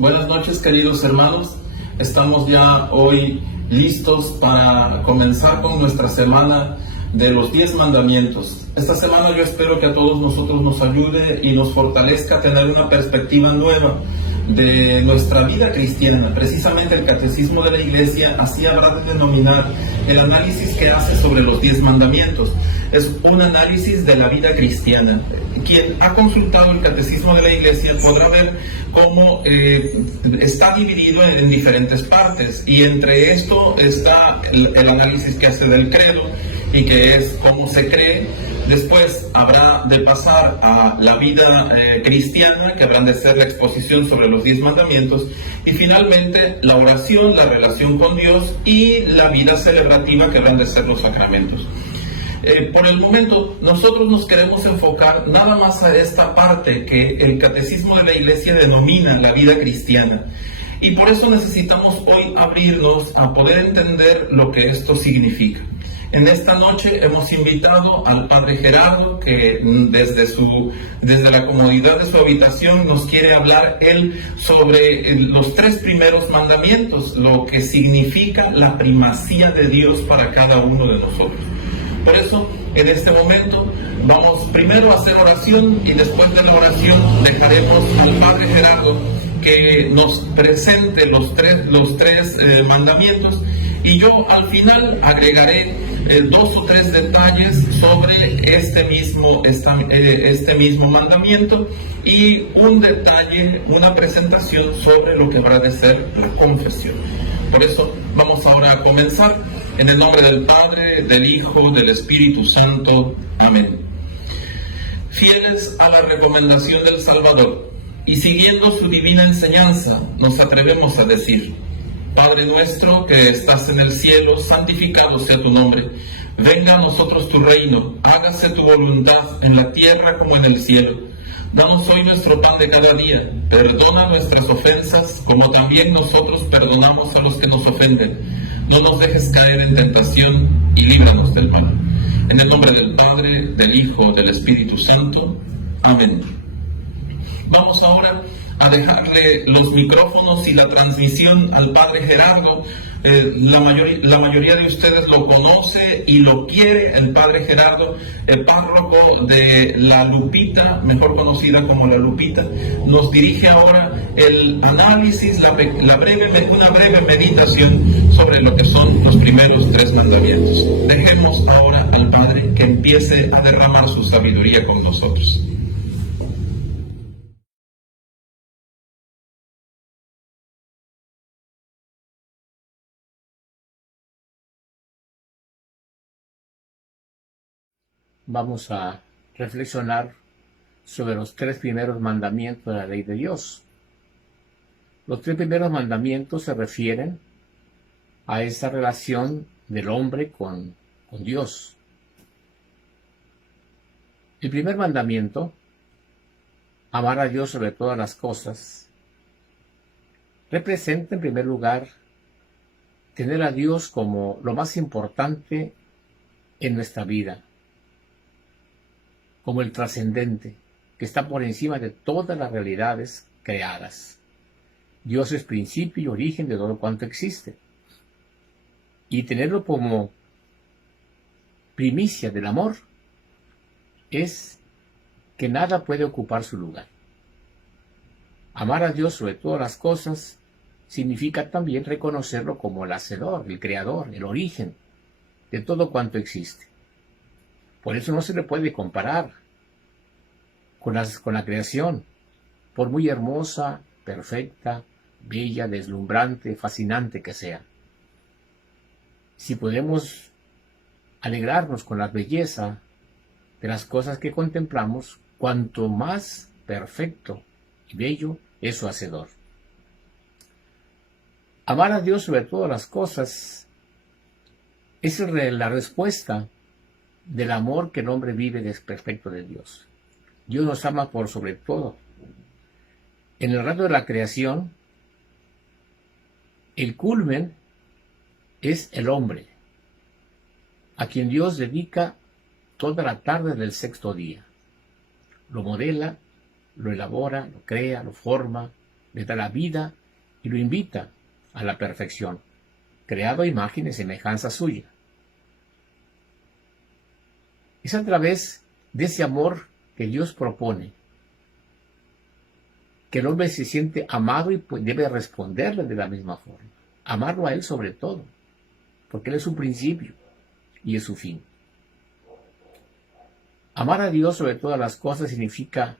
Buenas noches, queridos hermanos. Estamos ya hoy listos para comenzar con nuestra semana de los 10 mandamientos. Esta semana yo espero que a todos nosotros nos ayude y nos fortalezca a tener una perspectiva nueva de nuestra vida cristiana. Precisamente el Catecismo de la Iglesia así habrá de denominar el análisis que hace sobre los 10 mandamientos. Es un análisis de la vida cristiana. Quien ha consultado el Catecismo de la Iglesia podrá ver cómo está dividido en diferentes partes, y entre esto está el análisis que hace del credo, y que es cómo se cree. Después habrá de pasar a la vida cristiana, que habrán de ser la exposición sobre los 10 mandamientos, y finalmente la oración, la relación con Dios y la vida celebrativa, que habrán de ser los sacramentos. Por el momento, nosotros nos queremos enfocar nada más a esta parte que el Catecismo de la Iglesia denomina la vida cristiana. Y por eso necesitamos hoy abrirnos a poder entender lo que esto significa. En esta noche hemos invitado al Padre Gerardo, que desde la comodidad de su habitación nos quiere hablar él sobre los 3 primeros mandamientos, lo que significa la primacía de Dios para cada uno de nosotros. Por eso, en este momento, vamos primero a hacer oración, y después de la oración dejaremos al Padre Gerardo que nos presente los tres mandamientos, y yo al final agregaré 2 o 3 detalles sobre este mismo mandamiento, y un detalle, una presentación sobre lo que habrá de ser la confesión. Por eso vamos ahora a comenzar. En el nombre del Padre, del Hijo, del Espíritu Santo. Amén. Fieles a la recomendación del Salvador y siguiendo su divina enseñanza, nos atrevemos a decir: Padre nuestro que estás en el cielo, santificado sea tu nombre. Venga a nosotros tu reino, hágase tu voluntad en la tierra como en el cielo. Danos hoy nuestro pan de cada día, perdona nuestras ofensas como también nosotros perdonamos a los que nos ofenden. No nos dejes caer en tentación y líbranos del mal. En el nombre del Padre, del Hijo, del Espíritu Santo. Amén. Vamos ahora a dejarle los micrófonos y la transmisión al Padre Gerardo. La mayoría de ustedes lo conoce y lo quiere, el Padre Gerardo, el párroco de La Lupita, mejor conocida como La Lupita. Nos dirige ahora el análisis, una breve meditación sobre lo que son los primeros 3 mandamientos. Dejemos ahora al Padre que empiece a derramar su sabiduría con nosotros. Vamos a reflexionar sobre los 3 primeros mandamientos de la ley de Dios. Los 3 primeros mandamientos se refieren a esa relación del hombre con Dios. El primer mandamiento, amar a Dios sobre todas las cosas, representa en primer lugar tener a Dios como lo más importante en nuestra vida, como el trascendente, que está por encima de todas las realidades creadas. Dios es principio y origen de todo cuanto existe. Y tenerlo como primicia del amor es que nada puede ocupar su lugar. Amar a Dios sobre todas las cosas significa también reconocerlo como el hacedor, el creador, el origen de todo cuanto existe. Por eso no se le puede comparar con la creación, por muy hermosa, perfecta, bella, deslumbrante, fascinante que sea. Si podemos alegrarnos con la belleza de las cosas que contemplamos, cuanto más perfecto y bello es su hacedor. Amar a Dios sobre todas las cosas es la respuesta del amor que el hombre vive respecto de Dios. Dios nos ama por sobre todo. En el rato de la creación, el culmen es el hombre, a quien Dios dedica toda la tarde del 6º día. Lo modela, lo elabora, lo crea, lo forma, le da la vida y lo invita a la perfección, creado a imagen y semejanza suya. Es a través de ese amor que Dios propone que el hombre se siente amado y pues debe responderle de la misma forma. Amarlo a Él sobre todo, porque Él es su principio y es su fin. Amar a Dios sobre todas las cosas significa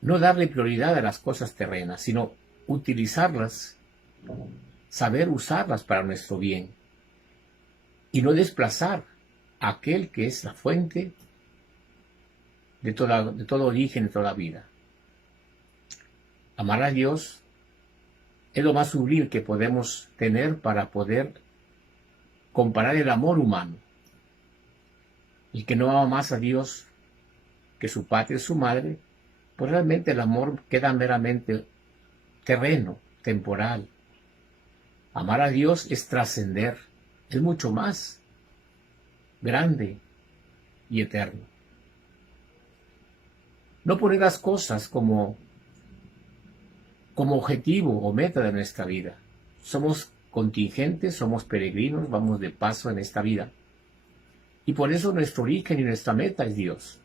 no darle prioridad a las cosas terrenas, sino utilizarlas, saber usarlas para nuestro bien y no desplazar a aquel que es la fuente de todo origen, de toda vida. Amar a Dios es lo más sublime que podemos tener para poder comparar el amor humano. El que no ama más a Dios que su patria y su madre, pues realmente el amor queda meramente terreno, temporal. Amar a Dios es trascender, es mucho más grande y eterno. No poner las cosas como objetivo o meta de nuestra vida. Somos contingentes, somos peregrinos, vamos de paso en esta vida. Y por eso nuestro origen y nuestra meta es Dios.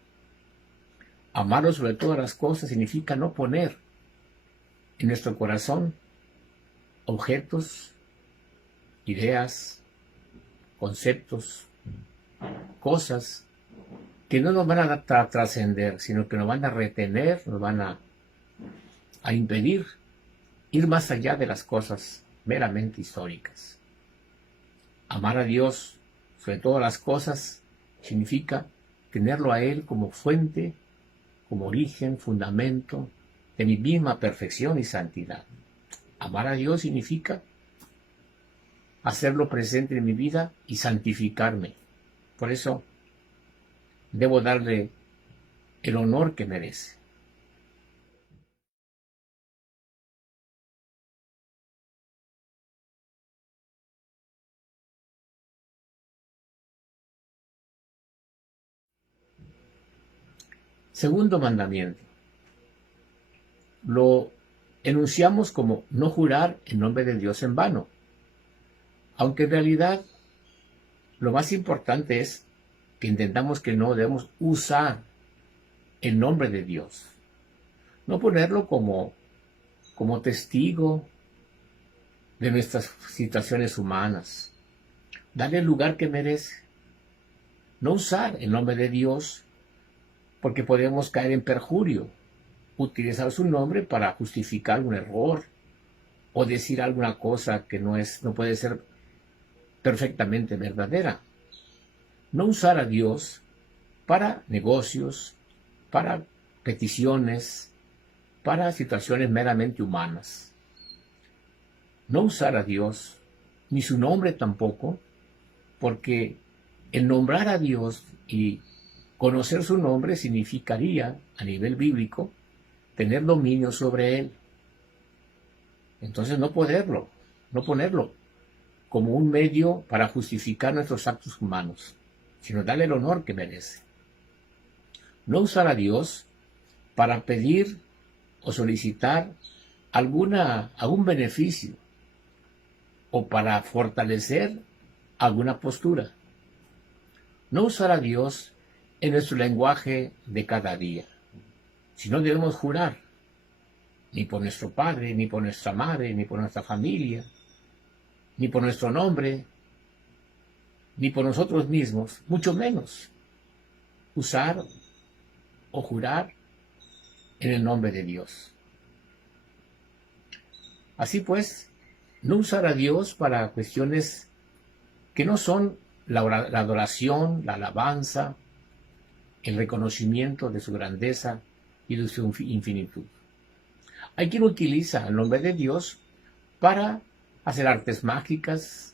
Amarlo sobre todas las cosas significa no poner en nuestro corazón objetos, ideas, conceptos, cosas que no nos van a trascender, sino que nos van a retener, nos van a impedir ir más allá de las cosas meramente históricas. Amar a Dios sobre todas las cosas significa tenerlo a Él como fuente, como origen, fundamento de mi misma perfección y santidad. Amar a Dios significa hacerlo presente en mi vida y santificarme. Por eso debo darle el honor que merece. Segundo mandamiento. Lo enunciamos como no jurar en nombre de Dios en vano, aunque en realidad lo más importante es que entendamos que no debemos usar el nombre de Dios, no ponerlo como testigo de nuestras situaciones humanas, darle el lugar que merece, no usar el nombre de Dios porque podemos caer en perjurio, utilizar su nombre para justificar un error o decir alguna cosa que no puede ser perfectamente verdadera. No usar a Dios para negocios, para peticiones, para situaciones meramente humanas. No usar a Dios, ni su nombre tampoco, porque el nombrar a Dios y conocer su nombre significaría, a nivel bíblico, tener dominio sobre Él. Entonces no ponerlo como un medio para justificar nuestros actos humanos, sino darle el honor que merece. No usar a Dios para pedir o solicitar algún beneficio o para fortalecer alguna postura. No usar a Dios en nuestro lenguaje de cada día, sino debemos jurar, ni por nuestro padre, ni por nuestra madre, ni por nuestra familia, ni por nuestro nombre, ni por nosotros mismos, mucho menos usar o jurar en el nombre de Dios. Así pues, no usar a Dios para cuestiones que no son la adoración, la alabanza, el reconocimiento de su grandeza y de su infinitud. Hay quien utiliza el nombre de Dios para hacer artes mágicas,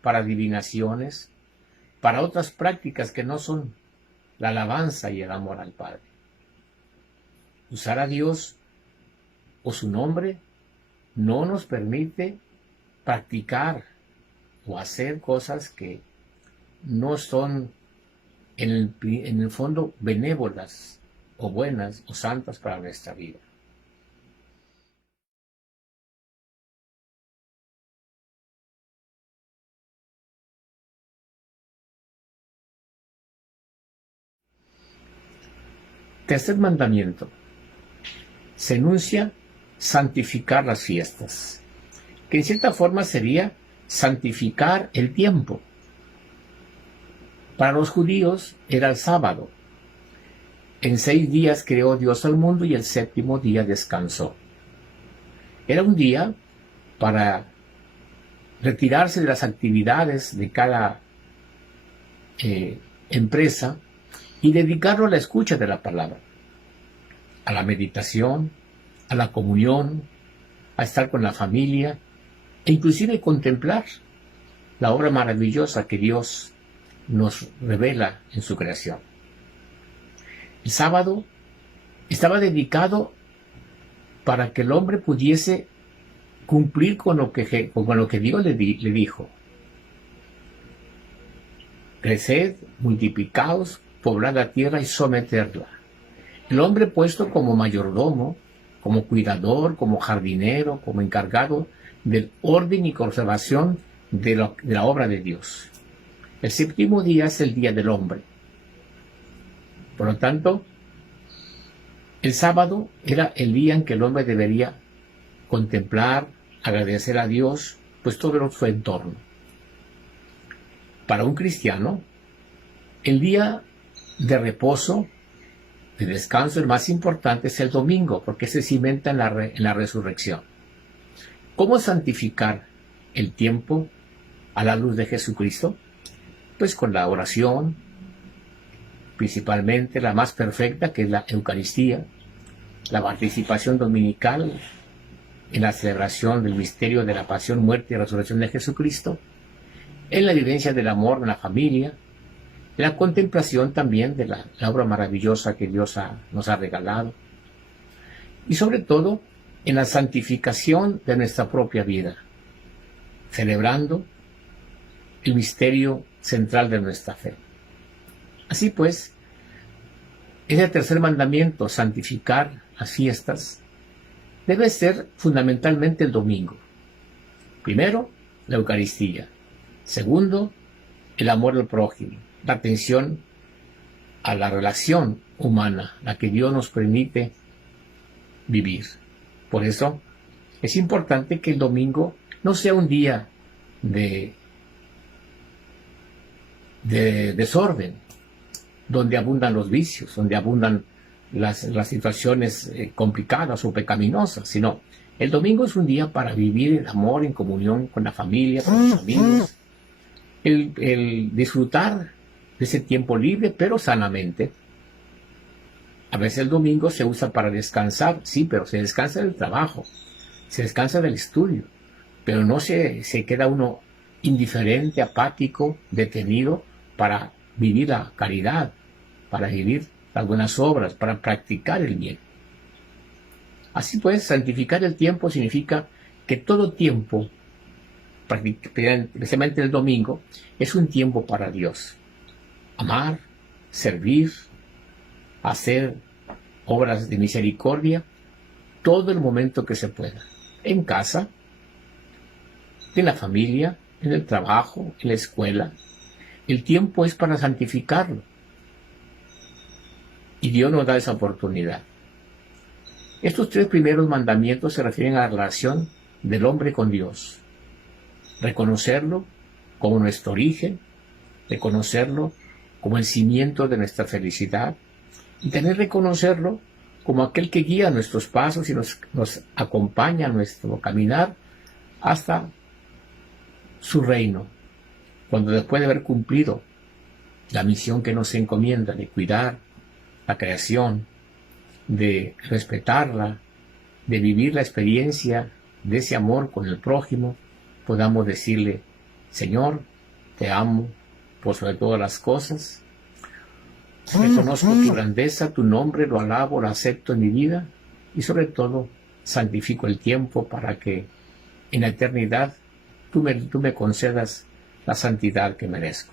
para adivinaciones, para otras prácticas que no son la alabanza y el amor al Padre. Usar a Dios o su nombre no nos permite practicar o hacer cosas que no son en el fondo, benévolas o buenas o santas para nuestra vida. tercer mandamiento se enuncia santificar las fiestas, que en cierta forma sería santificar el tiempo. Para los judíos era el sábado. En 6 días creó Dios al mundo y el 7º día descansó. Era un día para retirarse de las actividades de cada empresa y dedicarlo a la escucha de la palabra, a la meditación, a la comunión, a estar con la familia e inclusive contemplar la obra maravillosa que Dios nos revela en su creación. El sábado estaba dedicado para que el hombre pudiese cumplir con lo que Dios le dijo. Creced, multiplicaos, poblad la tierra y someterla. El hombre puesto como mayordomo, como cuidador, como jardinero, como encargado del orden y conservación de la obra de Dios. El 7º día es el día del hombre. Por lo tanto, el sábado era el día en que el hombre debería contemplar, agradecer a Dios, pues todo su entorno. Para un cristiano, el día de reposo, de descanso, el más importante es el domingo, porque se cimenta en la resurrección. ¿Cómo santificar el tiempo a la luz de Jesucristo? Pues con la oración, principalmente la más perfecta, que es la Eucaristía, la participación dominical en la celebración del misterio de la pasión, muerte y resurrección de Jesucristo, en la vivencia del amor en la familia, en la contemplación también de la obra maravillosa que Dios nos ha regalado, y sobre todo en la santificación de nuestra propia vida, celebrando el misterio central de nuestra fe. Así pues, ese tercer mandamiento, santificar las fiestas, debe ser fundamentalmente el domingo. Primero, la Eucaristía. Segundo, el amor al prójimo, la atención a la relación humana, la que Dios nos permite vivir. Por eso es importante que el domingo no sea un día de desorden, donde abundan los vicios, donde abundan las situaciones complicadas o pecaminosas, sino el domingo es un día para vivir el amor en comunión con la familia, con los amigos, el disfrutar de ese tiempo libre, pero sanamente. A veces el domingo se usa para descansar, sí, pero se descansa del trabajo, se descansa del estudio, pero no se queda uno indiferente, apático, detenido para vivir la caridad, para vivir las buenas obras, para practicar el bien. Así pues, santificar el tiempo significa que todo tiempo, especialmente el domingo, es un tiempo para Dios. Amar, servir, hacer obras de misericordia, todo el momento que se pueda. En casa, en la familia, en el trabajo, en la escuela. El tiempo es para santificarlo. Y Dios nos da esa oportunidad. Estos 3 primeros mandamientos se refieren a la relación del hombre con Dios. Reconocerlo como nuestro origen, reconocerlo como el cimiento de nuestra felicidad, y también reconocerlo como aquel que guía nuestros pasos y nos acompaña a nuestro caminar hasta su reino, cuando después de haber cumplido la misión que nos encomienda de cuidar la creación, de respetarla, de vivir la experiencia de ese amor con el prójimo, podamos decirle: Señor, te amo por sobre todas las cosas, reconozco tu grandeza, tu nombre, lo alabo, lo acepto en mi vida, y sobre todo santifico el tiempo para que en la eternidad tú me concedas la santidad que merezco.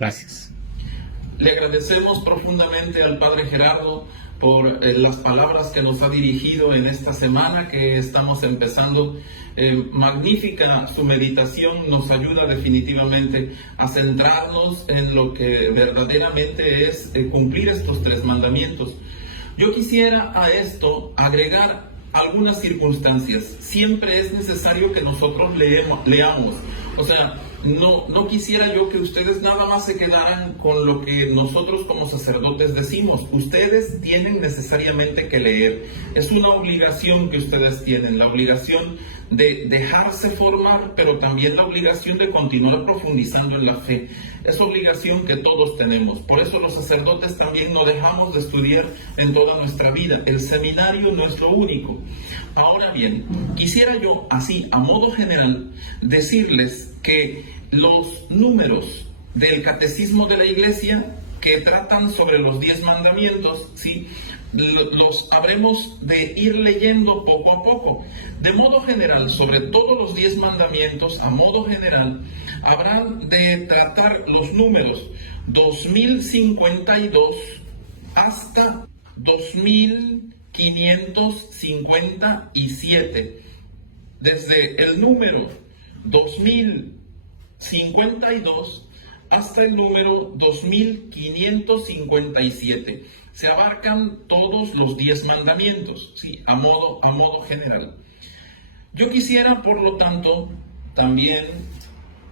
Gracias. Le agradecemos profundamente al Padre Gerardo por las palabras que nos ha dirigido en esta semana que estamos empezando. Magnífica su meditación, nos ayuda definitivamente a centrarnos en lo que verdaderamente es cumplir estos 3 mandamientos. Yo quisiera a esto agregar algunas circunstancias. Siempre es necesario que nosotros leamos. O sea, no quisiera yo que ustedes nada más se quedaran con lo que nosotros como sacerdotes decimos. Ustedes tienen necesariamente que leer. Es una obligación que ustedes tienen, la obligación de dejarse formar, pero también la obligación de continuar profundizando en la fe. Es obligación que todos tenemos. Por eso los sacerdotes también no dejamos de estudiar en toda nuestra vida. El seminario no es lo único. Ahora bien, quisiera yo, así a modo general, decirles que los números del Catecismo de la Iglesia que tratan sobre los 10 mandamientos, ¿sí?, los habremos de ir leyendo poco a poco. De modo general, sobre todos los 10 mandamientos, a modo general, habrán de tratar los números 2052 hasta 2557. Desde el número 2052 hasta el número 2557. Se abarcan todos los 10 mandamientos, ¿sí?, a modo general. Yo quisiera, por lo tanto, también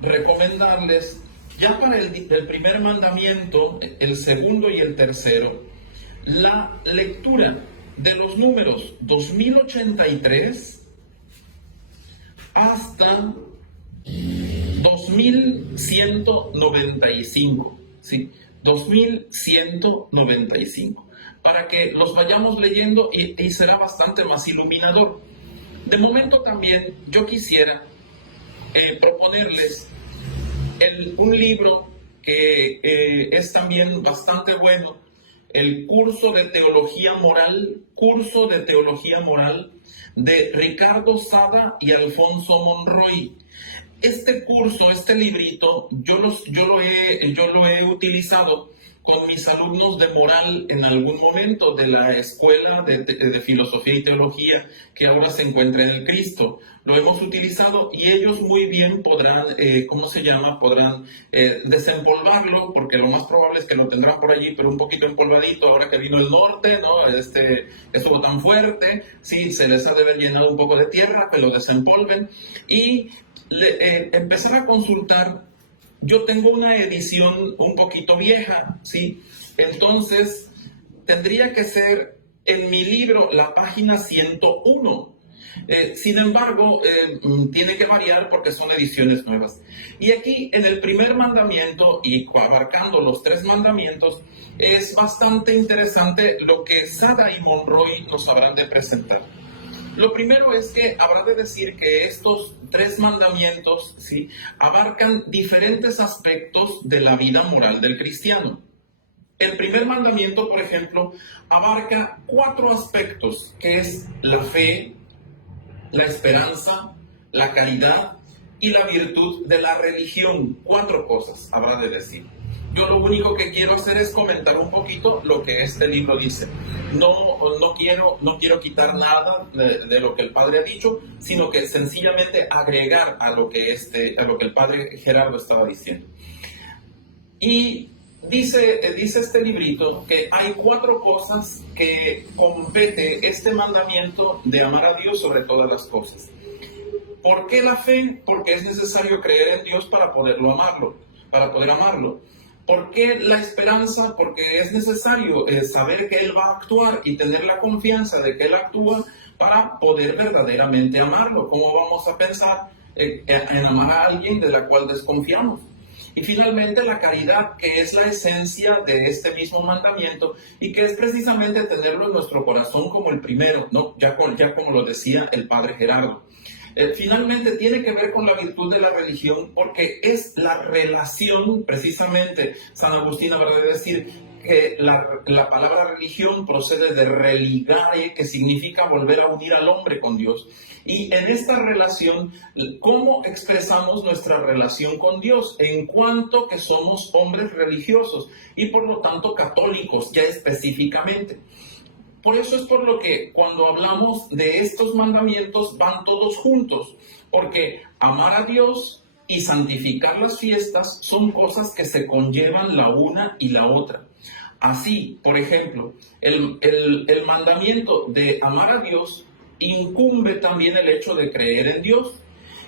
recomendarles, ya para el primer mandamiento, el segundo y el tercero, la lectura de los números 2083 hasta 2195, ¿sí? 2195, para que los vayamos leyendo y será bastante más iluminador. De momento también yo quisiera proponerles un libro que es también bastante bueno, el curso de teología moral de Ricardo Sada y Alfonso Monroy. Este curso, este librito, yo lo he utilizado con mis alumnos de moral en algún momento de la Escuela de Filosofía y Teología que ahora se encuentra en el Cristo. Lo hemos utilizado y ellos muy bien podrán, podrán desempolvarlo, porque lo más probable es que lo tendrán por allí, pero un poquito empolvadito ahora que vino el norte, ¿no? Esto tan fuerte, sí, se les ha de haber llenado un poco de tierra, que lo desempolven y empezar a consultar. Yo tengo una edición un poquito vieja, ¿sí? Entonces, tendría que ser en mi libro la página 101. Sin embargo, tiene que variar porque son ediciones nuevas. Y aquí, en el primer mandamiento, y abarcando los 3 mandamientos, es bastante interesante lo que Sada y Monroy nos habrán de presentar. Lo primero es que habrá de decir que estos 3 mandamientos, ¿sí?, abarcan diferentes aspectos de la vida moral del cristiano. El primer mandamiento, por ejemplo, abarca 4 aspectos, que es la fe, la esperanza, la caridad y la virtud de la religión. 4 cosas habrá de decir. Yo lo único que quiero hacer es comentar un poquito lo que este libro dice. No quiero quitar nada de lo que el padre ha dicho, sino que sencillamente agregar a lo que el padre Gerardo estaba diciendo. Y dice este librito que hay 4 cosas que compete este mandamiento de amar a Dios sobre todas las cosas. ¿Por qué la fe? Porque es necesario creer en Dios para poder amarlo. ¿Por qué la esperanza? Porque es necesario saber que Él va a actuar y tener la confianza de que Él actúa para poder verdaderamente amarlo. ¿Cómo vamos a pensar en amar a alguien de la cual desconfiamos? Y finalmente la caridad, que es la esencia de este mismo mandamiento y que es precisamente tenerlo en nuestro corazón como el primero, ¿no? Ya como lo decía el padre Gerardo. Finalmente tiene que ver con la virtud de la religión, porque es la relación, precisamente San Agustín habrá de decir que la palabra religión procede de religare, que significa volver a unir al hombre con Dios. Y en esta relación, ¿cómo expresamos nuestra relación con Dios? En cuanto que somos hombres religiosos y por lo tanto católicos, ya específicamente. Por eso es por lo que cuando hablamos de estos mandamientos van todos juntos, porque amar a Dios y santificar las fiestas son cosas que se conllevan la una y la otra. Así, por ejemplo, el mandamiento de amar a Dios incumbe también el hecho de creer en Dios.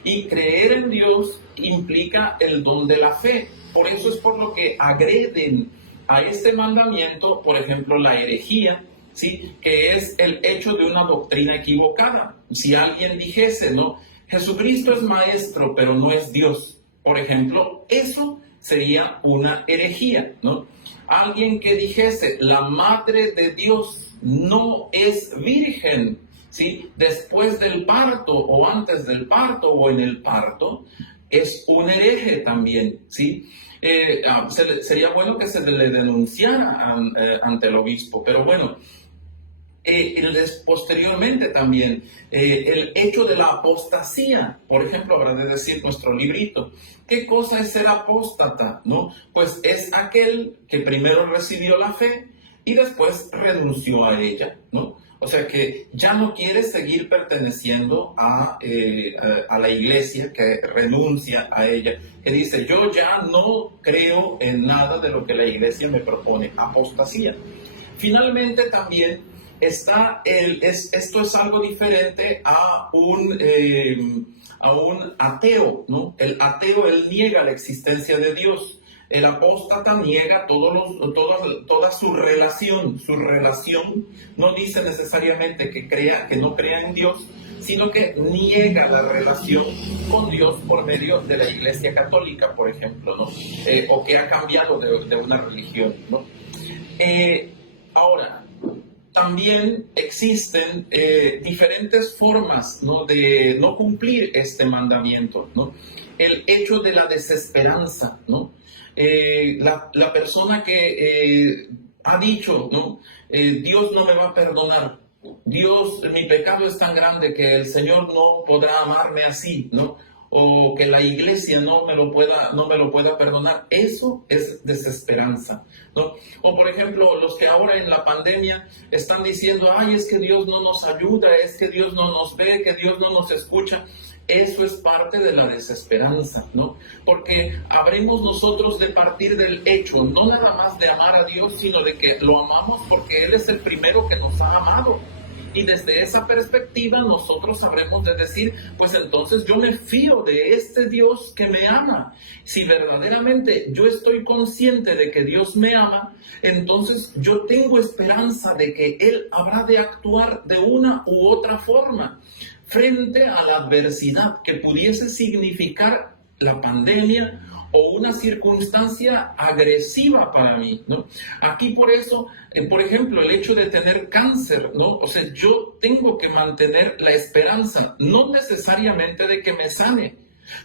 Y creer en Dios implica el don de la fe. Por eso es por lo que agreden a este mandamiento, por ejemplo, la herejía, ¿sí? Que es el hecho de una doctrina equivocada. Si alguien dijese, ¿no? Jesucristo es maestro, pero no es Dios, por ejemplo, eso sería una herejía, ¿no? Alguien que dijese, la madre de Dios no es virgen, ¿sí? Después del parto o antes del parto o en el parto, es un hereje también, ¿sí? Sería bueno que se le denunciara ante el obispo, pero bueno, posteriormente también el hecho de la apostasía, por ejemplo, habrá de decir nuestro librito, ¿qué cosa es ser apóstata? ¿No? Pues es aquel que primero recibió la fe y después renunció a ella, ¿no? O sea que ya no quiere seguir perteneciendo a la iglesia, que renuncia a ella, que dice, yo ya no creo en nada de lo que la iglesia me propone, apostasía. Finalmente también esto es algo diferente a un ateo, ¿no? El ateo, él niega la existencia de Dios. El apóstata niega toda su relación. Su relación no dice necesariamente que no crea en Dios, sino que niega la relación con Dios por medio de la Iglesia Católica, por ejemplo, ¿no? O que ha cambiado de una religión, ¿no? Ahora, también existen diferentes formas, ¿no? De no cumplir este mandamiento, ¿no? El hecho de la desesperanza, ¿no? La persona que ha dicho, ¿no? Dios no me va a perdonar, Dios, mi pecado es tan grande que el Señor no podrá amarme así, ¿no? O que la iglesia no me lo pueda perdonar. Eso es desesperanza, ¿no? O por ejemplo, los que ahora en la pandemia están diciendo, ay, es que Dios no nos ayuda, es que Dios no nos ve, que Dios no nos escucha. Eso es parte de la desesperanza, ¿no? Porque habremos nosotros de partir del hecho, no nada más de amar a Dios, sino de que lo amamos porque Él es el primero que nos ha amado. Y desde esa perspectiva nosotros habremos de decir, pues entonces yo me fío de este Dios que me ama. Si verdaderamente yo estoy consciente de que Dios me ama, entonces yo tengo esperanza de que Él habrá de actuar de una u otra forma frente a la adversidad que pudiese significar la pandemia o una circunstancia agresiva para mí, ¿no? Aquí por eso, por ejemplo, el hecho de tener cáncer, ¿no? O sea, yo tengo que mantener la esperanza, no necesariamente de que me sane,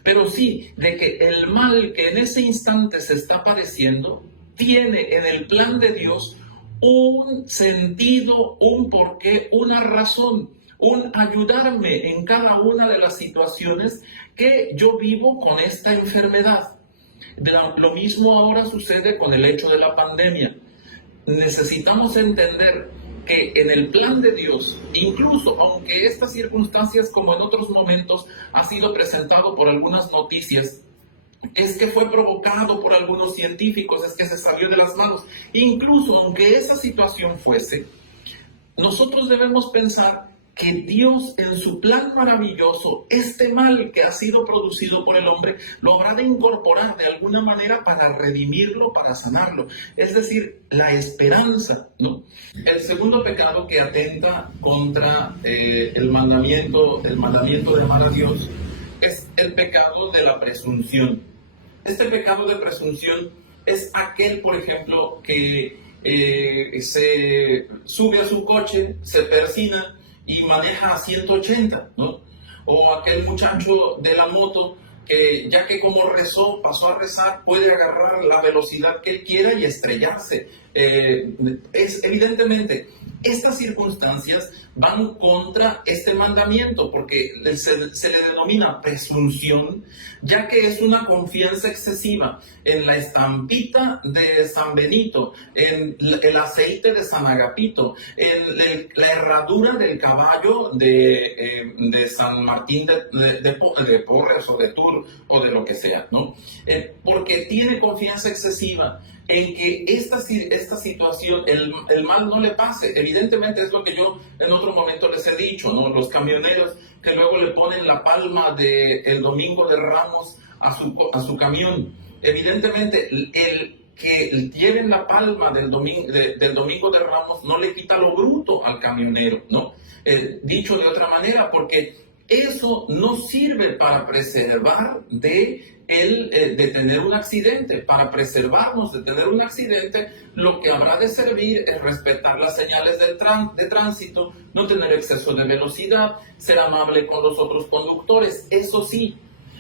pero sí de que el mal que en ese instante se está padeciendo tiene en el plan de Dios un sentido, un porqué, una razón, un ayudarme en cada una de las situaciones que yo vivo con esta enfermedad. Lo mismo ahora sucede con el hecho de la pandemia. Necesitamos entender que en el plan de Dios, incluso aunque estas circunstancias como en otros momentos ha sido presentado por algunas noticias, es que fue provocado por algunos científicos, es que se salió de las manos, incluso aunque esa situación fuese, nosotros debemos pensar que Dios en su plan maravilloso, este mal que ha sido producido por el hombre, lo habrá de incorporar de alguna manera para redimirlo, para sanarlo. Es decir, la esperanza, ¿no? El segundo pecado que atenta contra el mandamiento de amar a Dios es el pecado de la presunción. Este pecado de presunción es aquel, por ejemplo, que se sube a su coche, se persina y maneja a 180, ¿no? O aquel muchacho de la moto que ya que como rezó, pasó a rezar, puede agarrar la velocidad que él quiera y estrellarse Es evidentemente, estas circunstancias van contra este mandamiento, porque se le denomina presunción, ya que es una confianza excesiva en la estampita de San Benito, en el aceite de San Agapito, en la herradura del caballo de San Martín de Porres o de Tours o de lo que sea, ¿no? Porque tiene confianza excesiva en que esta situación, el mal no le pase. Evidentemente es lo que yo en otro momento les he dicho, ¿no? Los camioneros que luego le ponen la palma del Domingo de Ramos a su camión. Evidentemente el que lleven la palma del Domingo de Ramos no le quita lo bruto al camionero, ¿no? Dicho de otra manera, porque eso no sirve para preservar de tener un accidente. Para preservarnos de tener un accidente, lo que habrá de servir es respetar las señales de tránsito, no tener exceso de velocidad, ser amable con los otros conductores. Eso sí,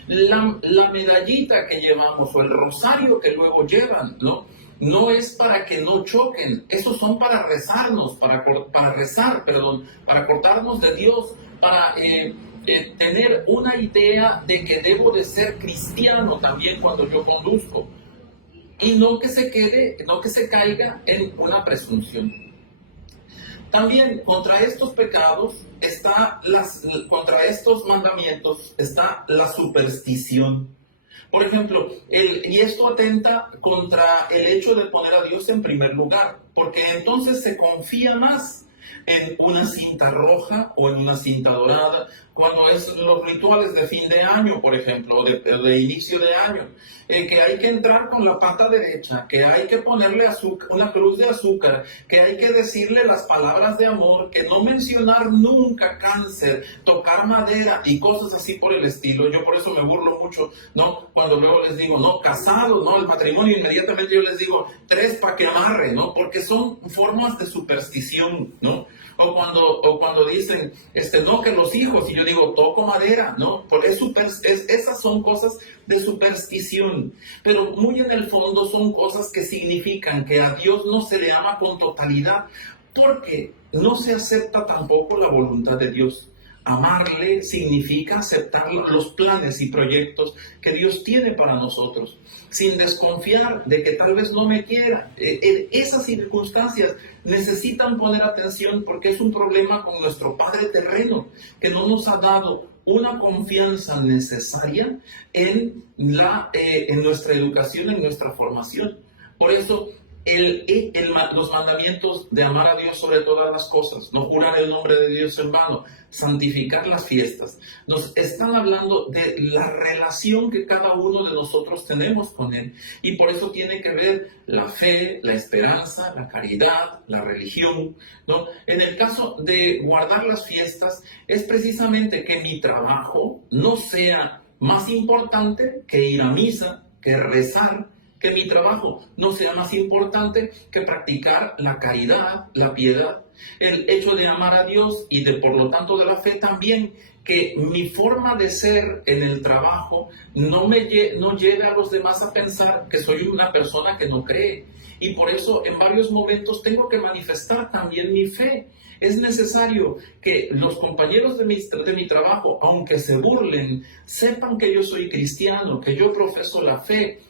la medallita que llevamos o el rosario que luego llevan, ¿no? No es para que no choquen, esos son para rezarnos, para cortarnos de Dios, para tener una idea de que debo de ser cristiano también cuando yo conduzco, y no que se caiga en una presunción. También contra estos pecados contra estos mandamientos está la superstición. Por ejemplo, y esto atenta contra el hecho de poner a Dios en primer lugar, porque entonces se confía más en una cinta roja o en una cinta dorada, cuando es los rituales de fin de año, por ejemplo, de inicio de año, que hay que entrar con la pata derecha, que hay que ponerle una cruz de azúcar, que hay que decirle las palabras de amor, que no mencionar nunca cáncer, tocar madera y cosas así por el estilo. Yo por eso me burlo mucho, ¿no? Cuando luego les digo, no, casado, ¿no? El matrimonio, inmediatamente yo les digo, 3 para que amarre, ¿no? Porque son formas de superstición, ¿no? O cuando dicen, no, que los hijos, y yo digo, toco madera, ¿no? Esas son cosas de superstición, pero muy en el fondo son cosas que significan que a Dios no se le ama con totalidad, porque no se acepta tampoco la voluntad de Dios. Amarle significa aceptar los planes y proyectos que Dios tiene para nosotros, sin desconfiar de que tal vez no me quiera. Esas circunstancias necesitan poner atención, porque es un problema con nuestro Padre terreno, que no nos ha dado una confianza necesaria en nuestra educación, en nuestra formación. Por eso, los mandamientos de amar a Dios sobre todas las cosas, no jurar el nombre de Dios en vano, santificar las fiestas, nos están hablando de la relación que cada uno de nosotros tenemos con Él. Y por eso tiene que ver la fe, la esperanza, la caridad, la religión, ¿no? En el caso de guardar las fiestas, es precisamente que mi trabajo no sea más importante que ir a misa, que rezar, que mi trabajo no sea más importante que practicar la caridad, la piedad, el hecho de amar a Dios y por lo tanto de la fe también, que mi forma de ser en el trabajo no lleve a los demás a pensar que soy una persona que no cree. Y por eso en varios momentos tengo que manifestar también mi fe. Es necesario que los compañeros de mi trabajo, aunque se burlen, sepan que yo soy cristiano, que yo profeso la fe,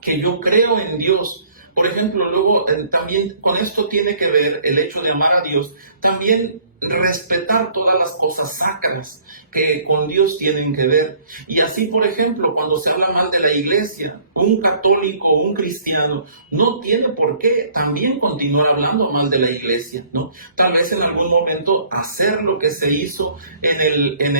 que yo creo en Dios. Por ejemplo, luego también con esto tiene que ver el hecho de amar a Dios, también respetar todas las cosas sacras que con Dios tienen que ver. Y así, por ejemplo, cuando se habla mal de la iglesia, un católico o un cristiano no tiene por qué también continuar hablando mal de la iglesia, ¿no? Tal vez en algún momento hacer lo que se hizo en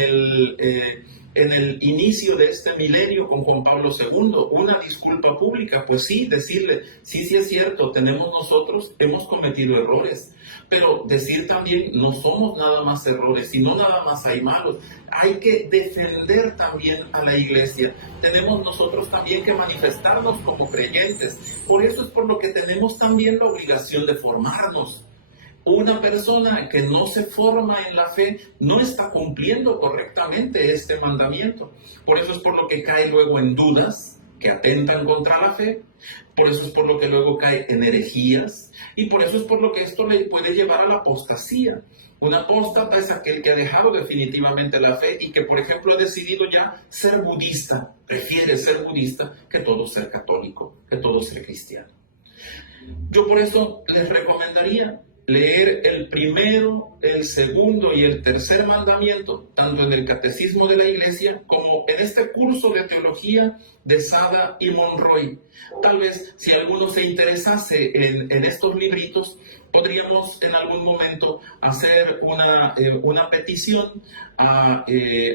el inicio de este milenio con Juan Pablo II, una disculpa pública, pues sí, decirle, sí es cierto, hemos cometido errores, pero decir también, no somos nada más errores, sino nada más hay malos. Hay que defender también a la iglesia. Tenemos nosotros también que manifestarnos como creyentes. Por eso es por lo que tenemos también la obligación de formarnos. Una persona que no se forma en la fe no está cumpliendo correctamente este mandamiento. Por eso es por lo que cae luego en dudas, que atentan contra la fe, por eso es por lo que luego cae en herejías, y por eso es por lo que esto le puede llevar a la apostasía. Un apóstata es aquel que ha dejado definitivamente la fe y que, por ejemplo, ha decidido ya ser budista, prefiere ser budista que todo ser católico, que todo ser cristiano. Yo por eso les recomendaría leer el primero, el segundo y el tercer mandamiento, tanto en el Catecismo de la Iglesia como en este curso de teología de Sada y Monroy. Tal vez si alguno se interesase en estos libritos, podríamos en algún momento hacer una petición a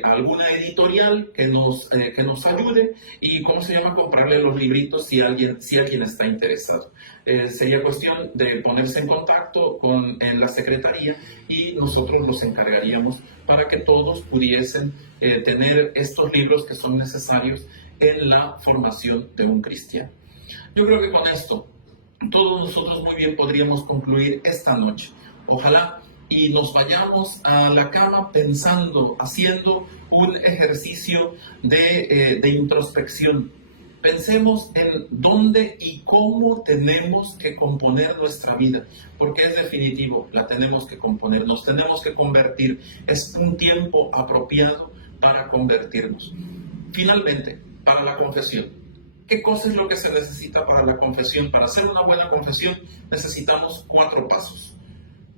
alguna editorial que nos ayude y, ¿cómo se llama?, comprarle los libritos si alguien está interesado. Sería cuestión de ponerse en contacto en la secretaría y nosotros los encargaríamos para que todos pudiesen tener estos libros que son necesarios en la formación de un cristiano. Yo creo que con esto todos nosotros muy bien podríamos concluir esta noche. Ojalá y nos vayamos a la cama pensando, haciendo un ejercicio de introspección. Pensemos en dónde y cómo tenemos que componer nuestra vida, porque es definitivo, la tenemos que componer, nos tenemos que convertir. Es un tiempo apropiado para convertirnos. Finalmente, para la confesión. ¿Qué cosa es lo que se necesita para la confesión? Para hacer una buena confesión necesitamos 4 pasos.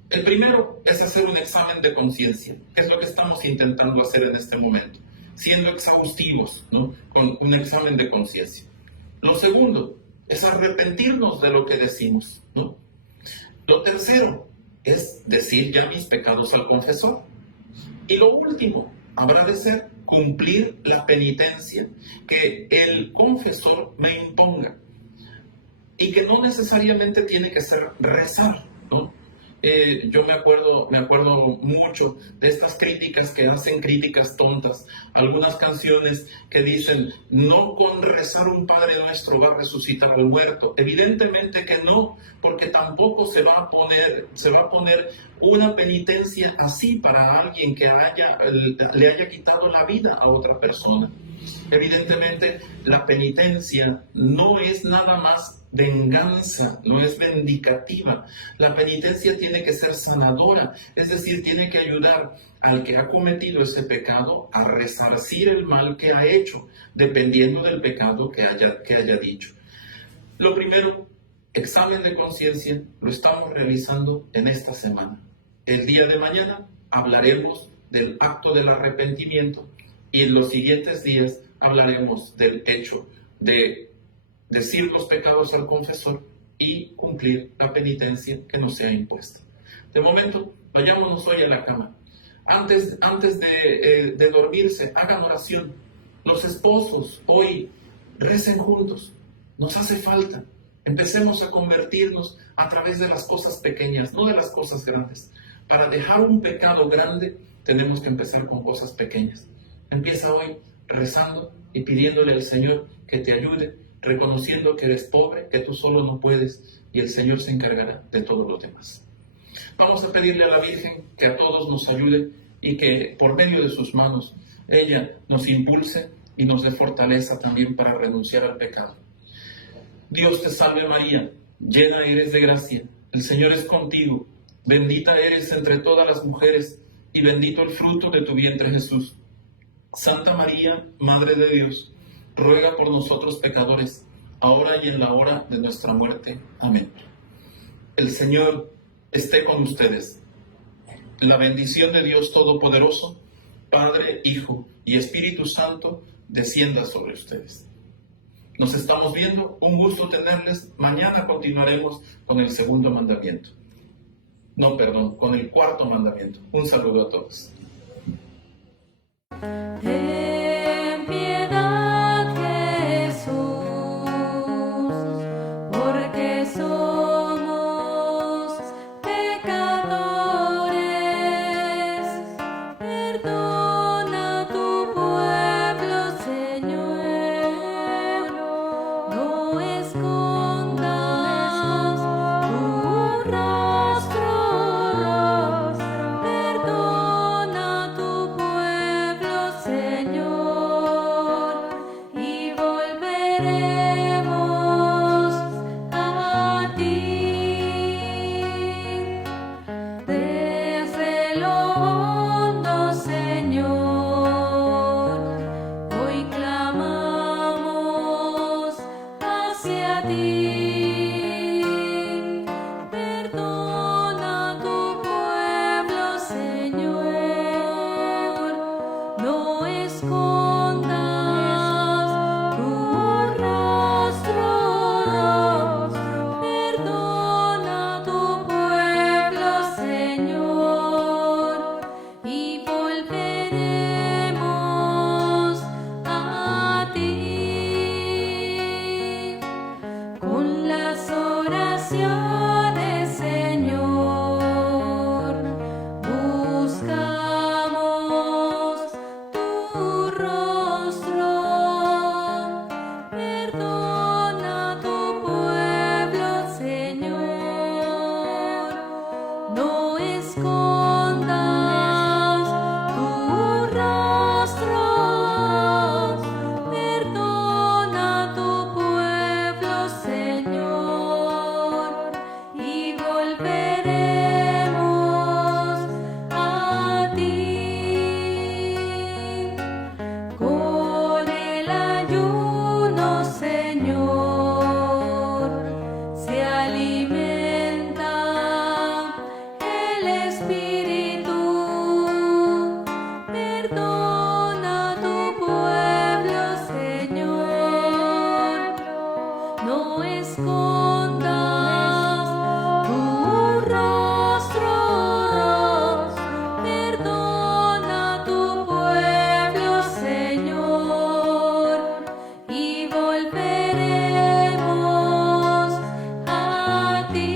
El primero es hacer un examen de conciencia, que es lo que estamos intentando hacer en este momento, siendo exhaustivos, ¿no?, con un examen de conciencia. Lo segundo es arrepentirnos de lo que decimos, ¿no? Lo tercero es decir ya mis pecados al confesor. Y lo último habrá de ser cumplir la penitencia que el confesor me imponga y que no necesariamente tiene que ser rezar, ¿no? Yo me acuerdo mucho de estas críticas que hacen, críticas tontas, algunas canciones que dicen, no con rezar un Padre Nuestro va a resucitar al muerto. Evidentemente que no, porque tampoco se va a poner una penitencia así para alguien que le haya quitado la vida a otra persona. Evidentemente, la penitencia no es nada más venganza, no es vindicativa. La penitencia tiene que ser sanadora, es decir, tiene que ayudar al que ha cometido ese pecado a resarcir el mal que ha hecho, dependiendo del pecado que haya dicho. Lo primero, examen de conciencia, lo estamos realizando en esta semana. El día de mañana hablaremos del acto del arrepentimiento y en los siguientes días hablaremos del hecho de decir los pecados al confesor y cumplir la penitencia que nos sea impuesta. De momento, vayámonos hoy a la cama. Antes de dormirse, hagan oración. Los esposos hoy recen juntos. Nos hace falta. Empecemos a convertirnos a través de las cosas pequeñas, no de las cosas grandes. Para dejar un pecado grande, tenemos que empezar con cosas pequeñas. Empieza hoy rezando y pidiéndole al Señor que te ayude, reconociendo que eres pobre, que tú solo no puedes y el Señor se encargará de todo lo demás. Vamos a pedirle a la Virgen que a todos nos ayude y que por medio de sus manos ella nos impulse y nos dé fortaleza también para renunciar al pecado. Dios te salve María, llena eres de gracia, el Señor es contigo, bendita eres entre todas las mujeres y bendito el fruto de tu vientre Jesús. Santa María, Madre de Dios, ruega por nosotros pecadores, ahora y en la hora de nuestra muerte. Amén. El Señor esté con ustedes. La bendición de Dios Todopoderoso, Padre, Hijo y Espíritu Santo, descienda sobre ustedes. Nos estamos viendo, un gusto tenerles. Mañana continuaremos con el segundo mandamiento. Con el cuarto mandamiento. Un saludo a todos. Ten piedad, Jesús, porque somos pecadores. Perdona a tu pueblo, Señor. No escondas tu rostro. Perdona a tu pueblo, Señor. escondas tu rostro, perdona tu pueblo, Señor, y volveremos a ti. Con las oraciones, Señor, buscamos tu rostro. Perdona tu pueblo, Señor. No escondas tu rostro. Perdona tu pueblo, Señor, y volveremos a ti. Con el ayuno, Señor, se alimenta el espíritu. Perdona tu pueblo, Señor. No escondas tu rostro. Perdona tu pueblo, Señor, y volveremos a ti.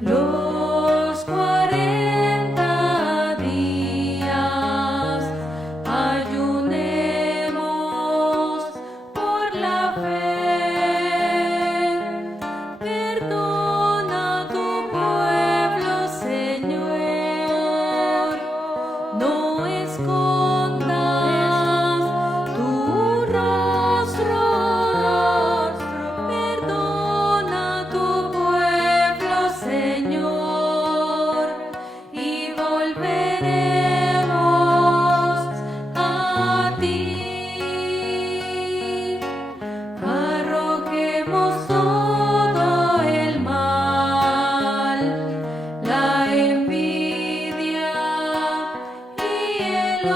Los 40 días ayunemos por la fe. Perdona tu pueblo, Señor. No escondas tu rostro. Perdona tu pueblo, Señor, y volveremos a ti. Arrojemos todo el mal, la envidia y el